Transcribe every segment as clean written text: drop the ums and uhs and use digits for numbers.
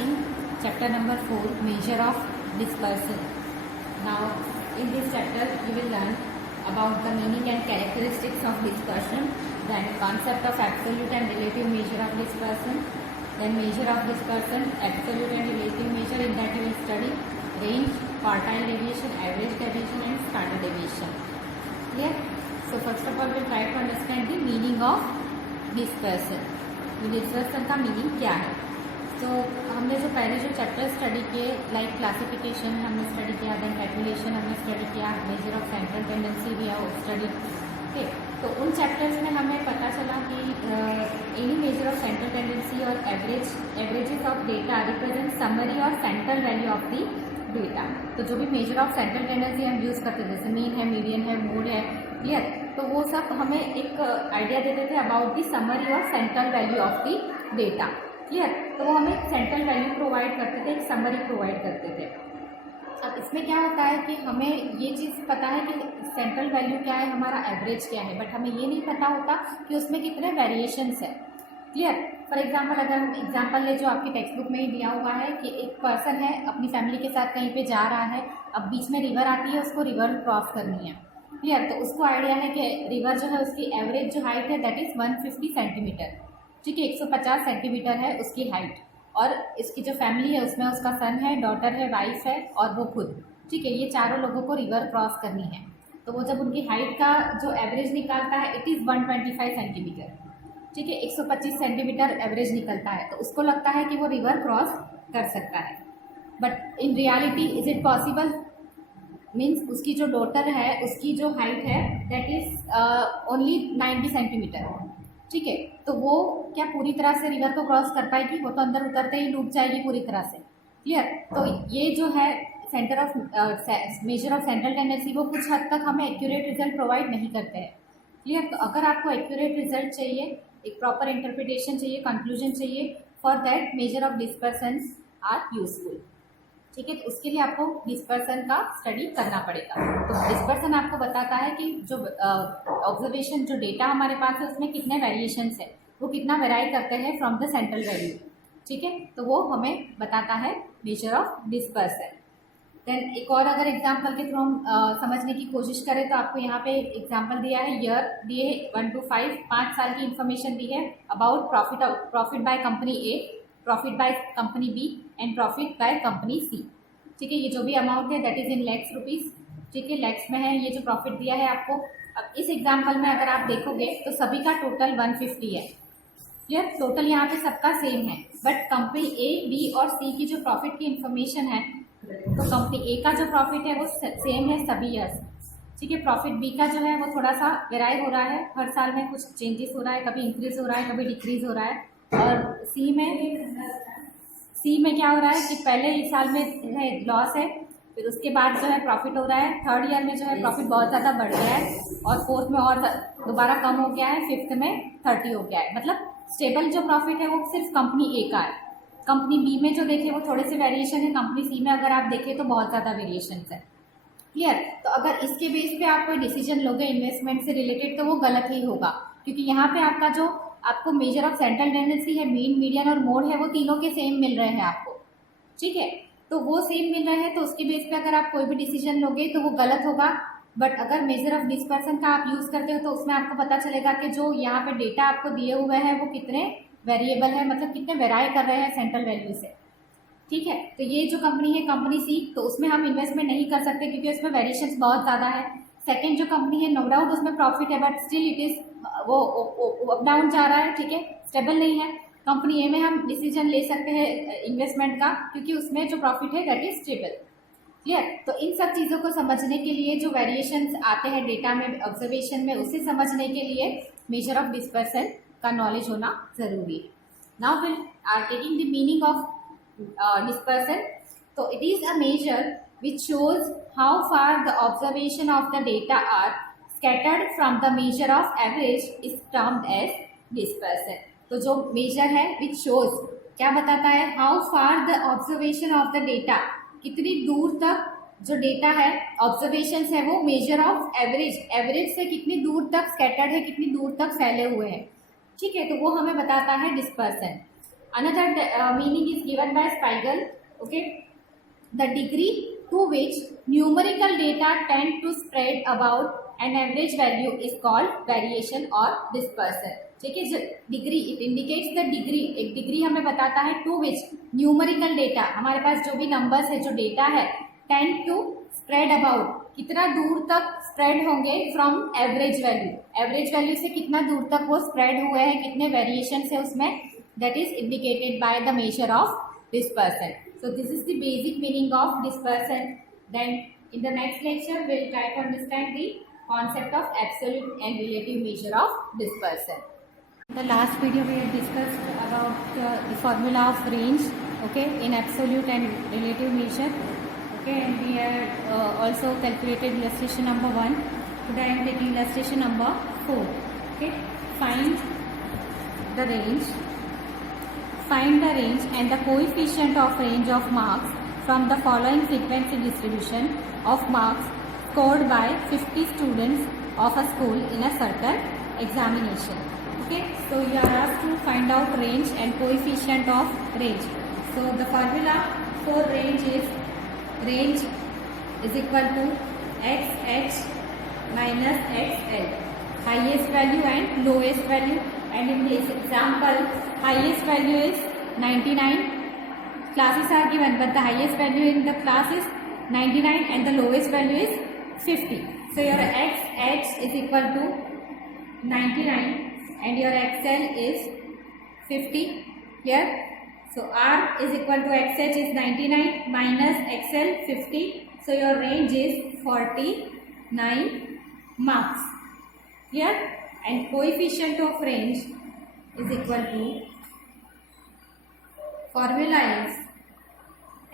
starting chapter number 4, measure of dispersion. Now in this chapter you will learn about the meaning and characteristics of dispersion, then concept of absolute and relative measure of dispersion, then measure of dispersion, absolute and relative measure, in that you will study range, quartile deviation, average deviation and standard deviation. Clear? So first of all we will try to understand the meaning of dispersion. Dispersion का meaning क्या है? तो हमने जो पहले जो chapter study किए like classification हमने स्टडी किया, देन कैलकुलेशन हमने स्टडी किया, मेजर ऑफ सेंट्रल टेंडेंसी भी है स्टडी। ओके, तो उन चैप्टर्स में हमें पता चला कि any measure of central tendency और averages of data represent summary और central value of the data. तो जो भी मेजर ऑफ सेंट्रल टेंडेंसी हम यूज़ करते थे, जैसे मीन है, मीडियन है, मोड है, क्लियर, तो वो सब हमें एक आइडिया देते थे अबाउट दी समरी और central value of the data. Clear, तो वो हमें सेंट्रल वैल्यू प्रोवाइड करते थे, एक समरी प्रोवाइड करते थे। अब इसमें क्या होता है कि हमें ये चीज़ पता है कि सेंट्रल वैल्यू क्या है, हमारा एवरेज क्या है, बट हमें ये नहीं पता होता कि उसमें कितने वेरिएशंस है। क्लियर, फॉर एग्जाम्पल अगर हम एग्जाम्पल ले जो आपकी टेक्स्ट बुक में ही दिया हुआ है कि एक पर्सन है अपनी फैमिली के साथ कहीं पे जा रहा है, अब बीच में रिवर आती है, उसको रिवर क्रॉस करनी है। क्लियर, तो उसको आइडिया है कि रिवर जो है उसकी एवरेज जो हाइट है दैट इज़ 150 सेंटीमीटर। ठीक है, 150 सेंटीमीटर है उसकी हाइट, और इसकी जो फैमिली है उसमें उसका सन है, डॉटर है, वाइफ है और वो खुद। ठीक है, ये चारों लोगों को रिवर क्रॉस करनी है। तो वो जब उनकी हाइट का जो एवरेज निकालता है इट इज़ 125 सेंटीमीटर। ठीक है, 125 सेंटीमीटर एवरेज निकलता है, तो उसको लगता है कि वो रिवर क्रॉस कर सकता है। But in reality is it possible? Means उसकी जो डॉटर है उसकी जो हाइट है दैट इज़ ओनली 90 सेंटीमीटर। ठीक है, तो वो क्या पूरी तरह से रिवर को क्रॉस कर पाएगी? वो तो अंदर उतरते ही डूब जाएगी पूरी तरह से। क्लियर, तो ये जो है centre of major of central tendency वो कुछ हद तक हमें एक्यूरेट रिजल्ट प्रोवाइड नहीं करते हैं। क्लियर, तो अगर आपको एक्यूरेट रिजल्ट चाहिए, एक प्रॉपर इंटरप्रिटेशन चाहिए, कंक्लूजन चाहिए, for that measure of dispersion are useful. ठीक है, तो उसके लिए आपको डिस्पर्सन का स्टडी करना पड़ेगा। तो डिस्पर्सन आपको बताता है कि जो ऑब्जर्वेशन जो डेटा हमारे पास है उसमें कितने वेरिएशंस है, वो कितना वेराई करते हैं फ्रॉम द सेंट्रल वैल्यू। ठीक है, तो वो हमें बताता है मेजर ऑफ डिस्पर्सन। देन एक और अगर एग्जाम्पल के थ्रू हम समझने की कोशिश करें तो आपको यहाँ पे एग्जाम्पल दिया है, ईयर दिए 1 to 5, 5 साल की इंफॉर्मेशन दी है about profit by company A, profit by company B and profit by company C. ठीक है, ये जो भी अमाउंट है that is in lakhs rupees. ठीक है, लैक्स में है ये जो प्रॉफिट दिया है आपको। अब इस एग्जाम्पल में अगर आप देखोगे तो सभी का टोटल 150 है। क्लियर, टोटल यहाँ पे सबका सेम है, बट कंपनी ए, बी और सी की जो प्रॉफिट की इंफॉर्मेशन है, तो कंपनी ए का जो प्रॉफिट है वो सेम है सभी ईयर्स। ठीक है, प्रॉफिट बी का जो है वो थोड़ा सा वेराई हो रहा है, हर साल में कुछ चेंजेस हो रहा है, कभी इंक्रीज हो रहा है, कभी डिक्रीज हो रहा है। और सी में क्या हो रहा है कि पहले इस साल में लॉस है, फिर उसके बाद जो है प्रॉफिट हो रहा है, थर्ड ईयर में जो है प्रॉफिट बहुत ज़्यादा बढ़ गया है, और फोर्थ में और दोबारा कम हो गया है, फिफ्थ में 30 हो गया है। मतलब स्टेबल जो प्रॉफिट है वो सिर्फ कंपनी ए का है। कंपनी बी में जो देखे वो थोड़े से वेरिएशन है, कंपनी सी में अगर आप देखें तो बहुत ज़्यादा वेरिएशन है। क्लियर, तो अगर इसके बेस पे आप कोई डिसीजन लोगे इन्वेस्टमेंट से रिलेटेड तो वो गलत ही होगा, क्योंकि यहाँ पे आपका जो आपको मेजर ऑफ सेंट्रल टेंडेंसी है, मीन, मीडियन और मोड है, वो तीनों के सेम मिल रहे हैं आपको। ठीक है, तो वो सेम मिल रहे हैं, तो उसके बेस पे अगर आप कोई भी डिसीजन लोगे तो वो गलत होगा। बट अगर मेजर ऑफ डिस्पर्सन का आप यूज़ करते हो तो उसमें आपको पता चलेगा कि जो यहाँ पे डेटा आपको दिए हुए हैं वो कितने वेरिएबल है, मतलब कितने वेराई कर रहे हैं सेंट्रल वैल्यू से। ठीक है, तो ये जो कंपनी है कंपनी सी, तो उसमें हम इन्वेस्टमेंट नहीं कर सकते क्योंकि उसमें वेरिएशंस बहुत ज़्यादा है। सेकंड जो कंपनी है नो डाउट उसमें प्रॉफिट है, बट स्टिल इट इज़ वो अप डाउन जा रहा है। ठीक है, स्टेबल नहीं है। कंपनी ए में हम डिसीजन ले सकते हैं इन्वेस्टमेंट का क्योंकि उसमें जो प्रॉफिट है दैट इज स्टेबल। क्लियर, तो इन सब चीज़ों को समझने के लिए जो वेरिएशंस आते हैं डेटा में, ऑब्जर्वेशन में, उसे समझने के लिए मेजर ऑफ डिस्पर्सन का नॉलेज होना ज़रूरी है। Now we are taking the meaning of dispersion. तो it is a measure which shows how far the observation of the data are scattered from the measure of average is termed as dispersion। तो जो major है which shows क्या बताता है, how far the observation of the data, कितनी दूर तक जो डेटा है ऑब्जर्वेशंस है वो मेजर ऑफ एवरेज, एवरेज से कितनी दूर तक स्कैटर्ड है, कितनी दूर तक फैले हुए हैं। ठीक है, तो वो हमें बताता है dispersion. Another meaning is given by Spiegel. Okay, the degree to which numerical data tend to spread about an average value is called variation or dispersion. ठीक है, degree it indicates the degree, एक degree हमें बताता है to which numerical data, हमारे पास जो भी numbers है, जो डेटा है, टेंड टू स्प्रेड अबाउट, कितना दूर तक स्प्रेड होंगे from average value, average value से कितना दूर तक वो स्प्रेड हुए हैं, कितने वेरिएशन है उसमें, that is indicated by the measure of dispersion. So this is the basic meaning of dispersion. Then in the next lecture we will try to understand the concept of absolute and relative measure of dispersion. The last video we have discussed about the formula of range, okay, in absolute and relative measure, okay, and we have also calculated illustration number 1. Today I am taking illustration number 4. Okay, find the range. Find the range and the coefficient of range of marks from the following frequency distribution of marks scored by 50 students of a school in a certain examination. Okay, so you are asked to find out range and coefficient of range. So the formula for range is equal to xh minus xl, highest value and lowest value. And in this example, highest value is 99. Classes are given, but the highest value in the class is 99 and the lowest value is 50. So your xh is equal to 99 and your xl is 50 here. So r is equal to xh is 99 minus xl 50. So your range is 49 marks here. And coefficient of range is equal to, formula is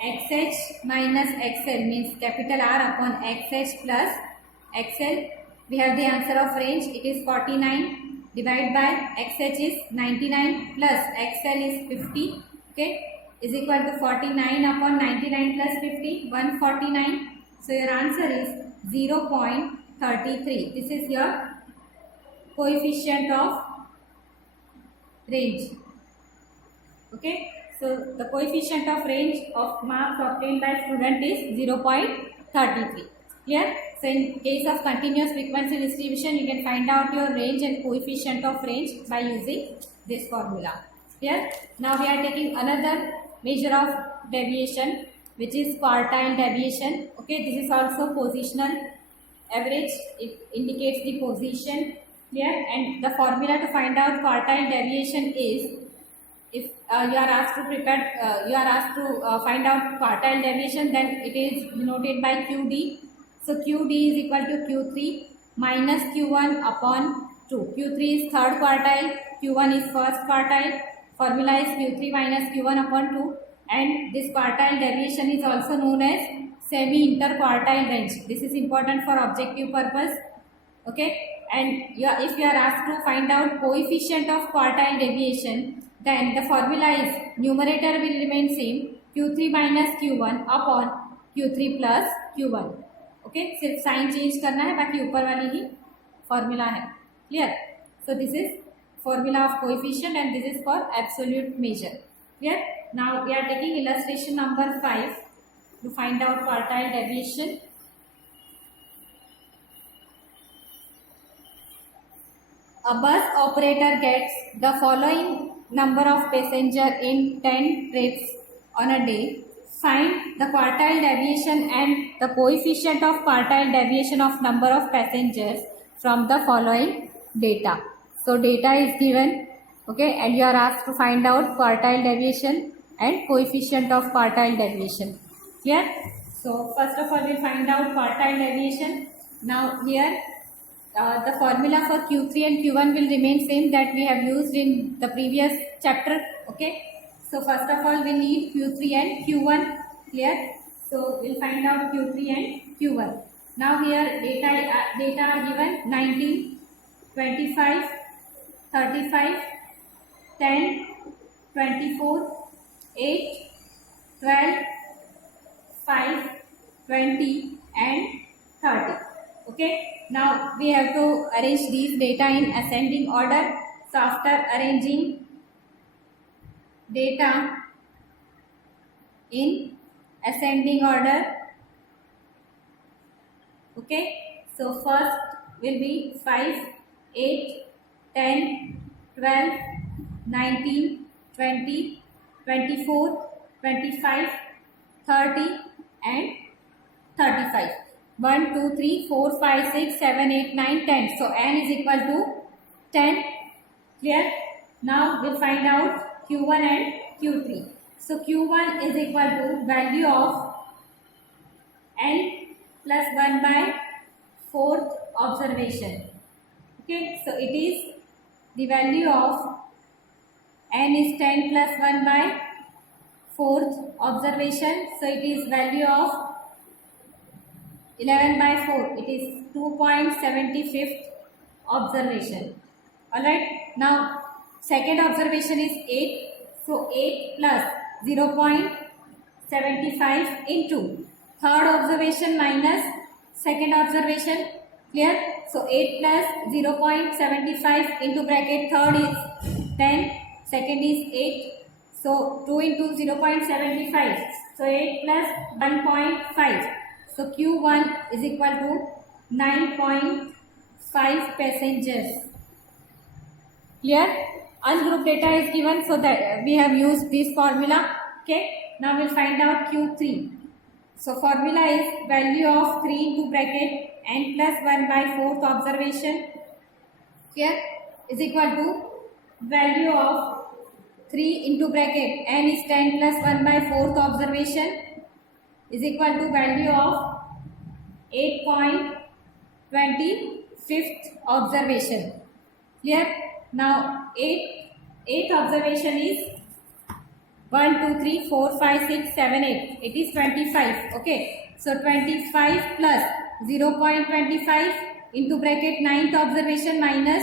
xh minus xl, means capital R upon xh plus xl. We have the answer of range, it is 49 divided by xh is 99 plus xl is 50, okay, is equal to 49 upon 99 plus 50, 149. So your answer is 0.33. This is your coefficient of range. Okay, so the coefficient of range of marks obtained by student is 0.33. Clear? So in case of continuous frequency distribution, you can find out your range and coefficient of range by using this formula. Clear? Now we are taking another measure of deviation, which is quartile deviation. Okay, this is also positional average. It indicates the position. Clear? And the formula to find out quartile deviation is, if you are asked to find out quartile deviation, then it is denoted by QD. So QD is equal to Q3 minus Q1 upon 2. Q3 is third quartile, Q1 is first quartile. Formula is Q3 minus Q1 upon 2. And this quartile deviation is also known as semi-interquartile range. This is important for objective purpose. Okay, and if you are asked to find out coefficient of quartile deviation, then the formula is numerator will remain same, Q3 minus Q1 upon Q3 plus Q1. Okay, सिर्फ sign change करना है, बाकी ऊपर वाली ही formula है. Clear? So this is formula of coefficient and this is for absolute measure. Clear? Now we are taking illustration number 5 to find out quartile deviation. A bus operator gets the following number of passengers in 10 trips on a day. Find the quartile deviation and the coefficient of quartile deviation of number of passengers from the following data. So data is given, okay, and you are asked to find out quartile deviation and coefficient of quartile deviation. Clear? So first of all we find out quartile deviation. Now here the formula for Q3 and Q1 will remain same that we have used in the previous chapter. Okay, so first of all we need Q3 and Q1. Clear? So we'll find out Q3 and Q1. Now here data are given 19, 25, 35, 10, 24, 8, 12, 5, 20 and 30. Okay, now we have to arrange these data in ascending order. So after arranging data in ascending order. Okay, so first will be 5, 8, 10, 12, 19, 20, 24, 25, 30 and 35. 1, 2, 3, 4, 5, 6, 7, 8, 9, 10. So n is equal to 10. Clear? Now we'll find out Q1 and Q3. So Q1 is equal to value of n plus 1 by 4th observation. Okay, so it is the value of n is 10 plus 1 by 4th observation. So it is value of 11 by 4. It is 2.75th observation. Alright, now second observation is 8. So 8 plus 0.75 into third observation minus second observation. Clear? So 8 plus 0.75 into bracket third is 10, second is 8. So 2 into 0.75. So 8 plus 1.5. So Q1 is equal to 9.5 passengers. Clear? Ungrouped data is given, so that we have used this formula. Okay. Now we'll find out Q3. So formula is value of 3 into bracket n plus 1 by 4th observation. Here is equal to value of 3 into bracket n is 10 plus 1 by 4th observation is equal to value of 8.25th observation. Clear? Now 8th observation is 1, 2, 3, 4, 5, 6, 7, 8. It is 25. Okay. So 25 plus 0.25 into bracket 9th observation minus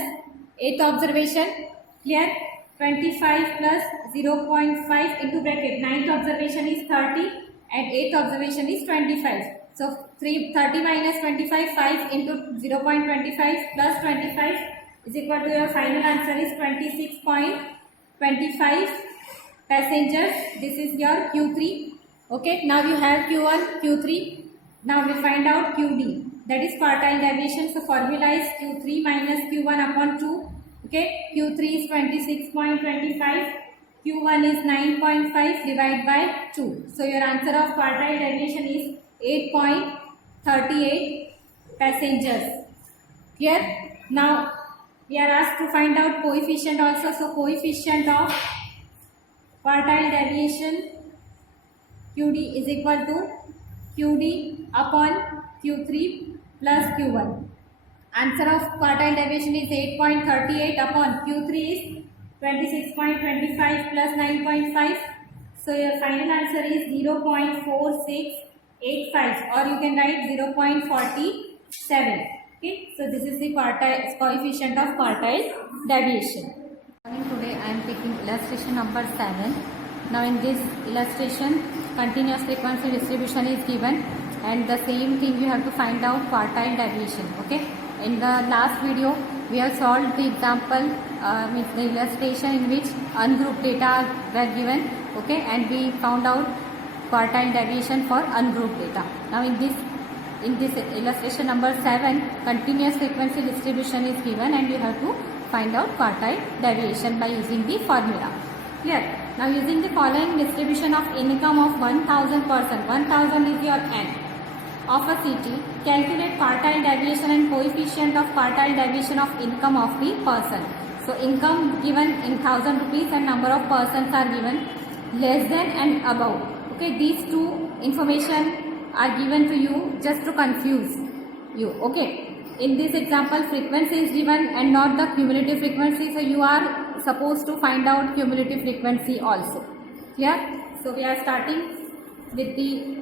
8th observation. Clear? 25 plus 0.5 into bracket 9th observation is 30 and 8th observation is 25. So 30 minus 25, 5 into 0.25 plus 25 is equal to your final answer is 26.25 passengers. This is your Q3. Okay, now you have Q1, Q3. Now we find out QD, that is quartile deviation. So formula is Q3 minus Q1 upon 2. Okay, Q3 is 26.25, Q1 is 9.5 divided by 2. So your answer of quartile deviation is 8.38 passengers. Clear? Now we are asked to find out coefficient also. So coefficient of quartile deviation QD is equal to QD upon Q3 plus Q1. Answer of quartile deviation is 8.38 upon Q3 is 26.25 plus 9.5. So your final answer is 0.4685 or you can write 0.47. Okay, so this is the quartile coefficient of quartile deviation. Today I am taking illustration number 7. Now in this illustration, continuous frequency distribution is given and the same thing you have to find out quartile deviation. Okay. In the last video, we have solved the example, means the illustration in which ungrouped data were given. Okay, and we found out quartile deviation for ungrouped data. Now in this illustration number 7, continuous frequency distribution is given and you have to find out quartile deviation by using the formula. Clear? Now using the following distribution of income of 1000 person, 1000 is your n, of a city, calculate quartile deviation and coefficient of quartile deviation of income of the person. So income given in 1000 rupees and number of persons are given less than and above. Okay, these two information are given to you just to confuse you. Okay, in this example frequency is given and not the cumulative frequency, so you are supposed to find out cumulative frequency also. Clear? So we are starting with the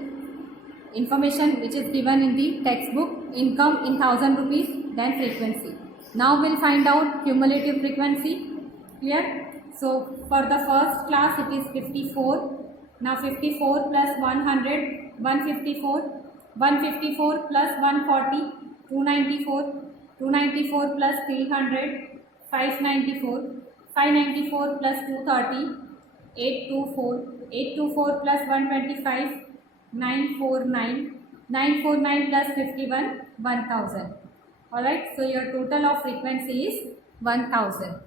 information which is given in the textbook, income in 1000 rupees, then frequency. Now we'll find out cumulative frequency. Clear? So for the first class it is 54. Now 54 plus 100, 154, 154 plus 140, 294, 294 plus 300, 594, 594 plus 230, 824 plus 125, 949, 949 plus 51, 1000. Alright, so your total of frequency is 1000.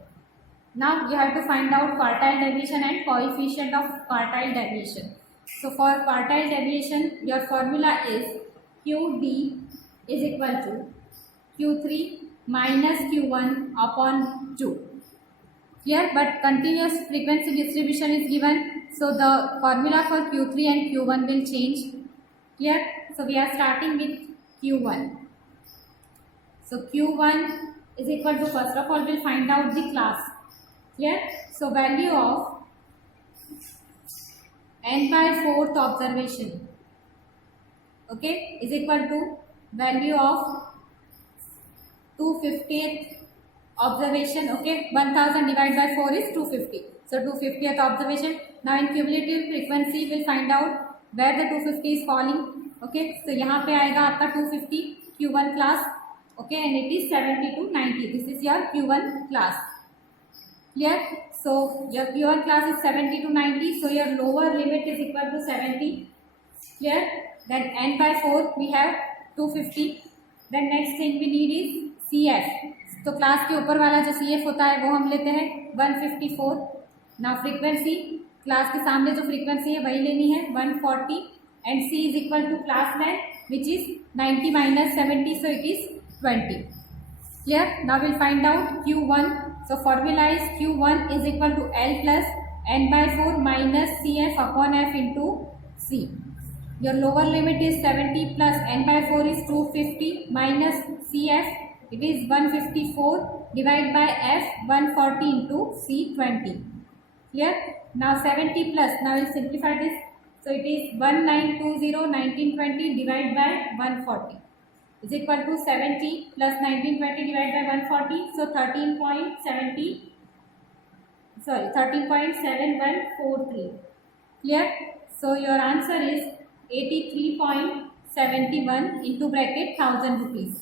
Now you have to find out quartile deviation and coefficient of quartile deviation. So for quartile deviation, your formula is QD is equal to Q3 minus Q1 upon 2. Here, but continuous frequency distribution is given, so the formula for Q3 and Q1 will change. Here, so we are starting with Q1. So Q1 is equal to, first of all, we'll find out the class. Here, so value of n by 4th observation, okay, is equal to value of 250th observation, okay, 1000 divided by 4 is 250. So 250th observation. Now in cumulative frequency we'll find out where the 250 is falling, okay. So यहाँ पे आएगा आपका 250 Q1 class, okay, and it is 70 to 90. This is your Q1 class. Clear? So your Q1 class is 70 to 90. So your lower limit is equal to 70. Clear? Then n by 4 we have 250. Then next thing we need is CF. तो class के ऊपर वाला जो CF होता है वो हम लेते हैं 154. ना फ्रीक्वेंसी क्लास के सामने जो फ्रीक्वेंसी है वही लेनी है 140 and C is equal to class length which is 90 minus 70, so it is 20. Clear? Now we'll find out Q1. So formula is Q1 is equal to L plus n by 4 minus CF upon F into C. Your lower limit is 70 plus n by 4 is 250 minus CF. It is 154 divided by F 140 into C 20. Clear? Now 70 plus, now we'll simplify this. So it is 1920 1920 divided by 140 is equal to 70 plus 1920 divided by 140. So 13.7143. Clear? So your answer is 83.71 into bracket 1000 rupees.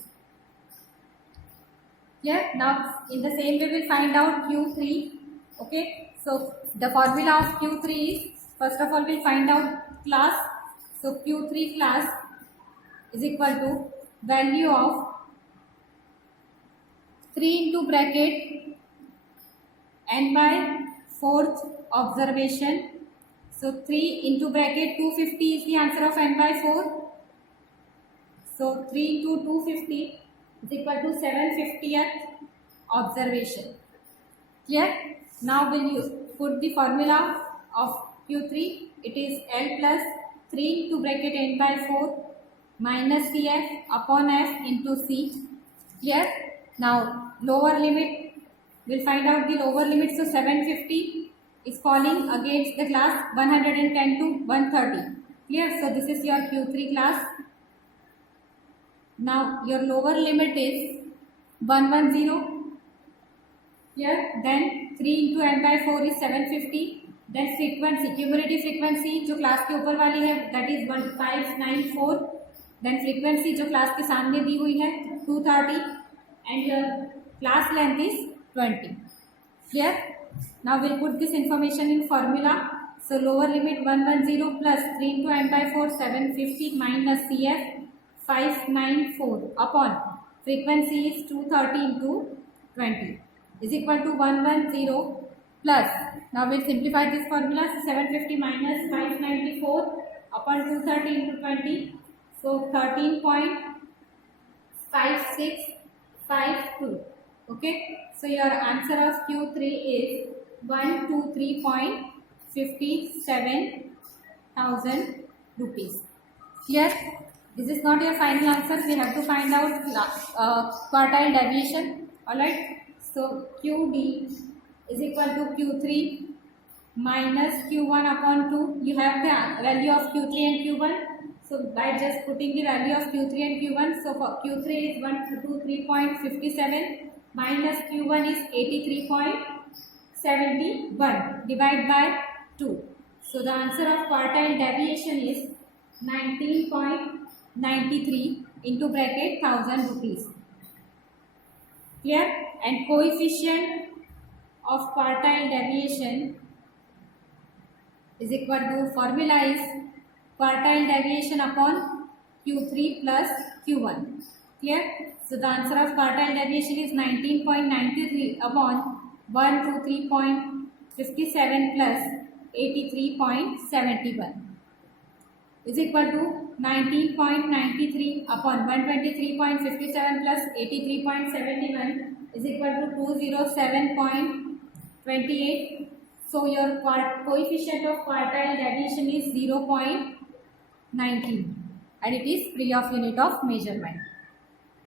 Yeah, now in the same way we'll find out Q3. Okay, so the formula of Q3 is, first of all we'll find out class. So Q3 class is equal to value of 3 into bracket n by 4th observation. So 3 into bracket 250 is the answer of n by 4. So 3 into 250 is equal to 750th observation. Clear? Now will you put the formula of Q3? It is L plus 3 into bracket n by 4 minus CF upon F into C. Clear? Now lower limit, we'll find out the lower limit. So 750 is falling against the class 110 to 130. Clear? So this is your Q3 class. Now your lower limit is 110. Here, then 3 into n by 4 is 750. Then frequency, cumulative frequency जो class के ऊपर वाली है that is 1594. Then frequency जो class के सामने दी हुई है 230 and your class length is 20. Clear? Now we'll put this information in formula. So lower limit 110 plus 3 into n by 4 750 minus CF 594 upon frequency is 230 into 20 is equal to 110 plus, now we'll simplify this formula. So 750 minus 594 upon 230 into 20, so 13.5652. Okay, so your answer of Q3 is 123.57,000 rupees. Clear? This is not your final answer. We have to find out quartile deviation. Alright. So QD is equal to Q3 minus Q1 upon 2. You have the value of Q3 and Q1. So by just putting the value of Q3 and Q1, so for Q3 is 123.57 minus Q1 is 83.71 divided by 2. So the answer of quartile deviation is 19.93 into bracket 1000 rupees. Clear? And coefficient of quartile deviation is equal to, formula is quartile deviation upon Q3 plus Q1. Clear? So the answer of quartile deviation is 19.93 upon 123.57 plus 83.71 is equal to 19.93 upon 123.57 plus 83.71 is equal to 207.28. So your coefficient of quartile deviation is 0.19 and it is free of unit of measurement.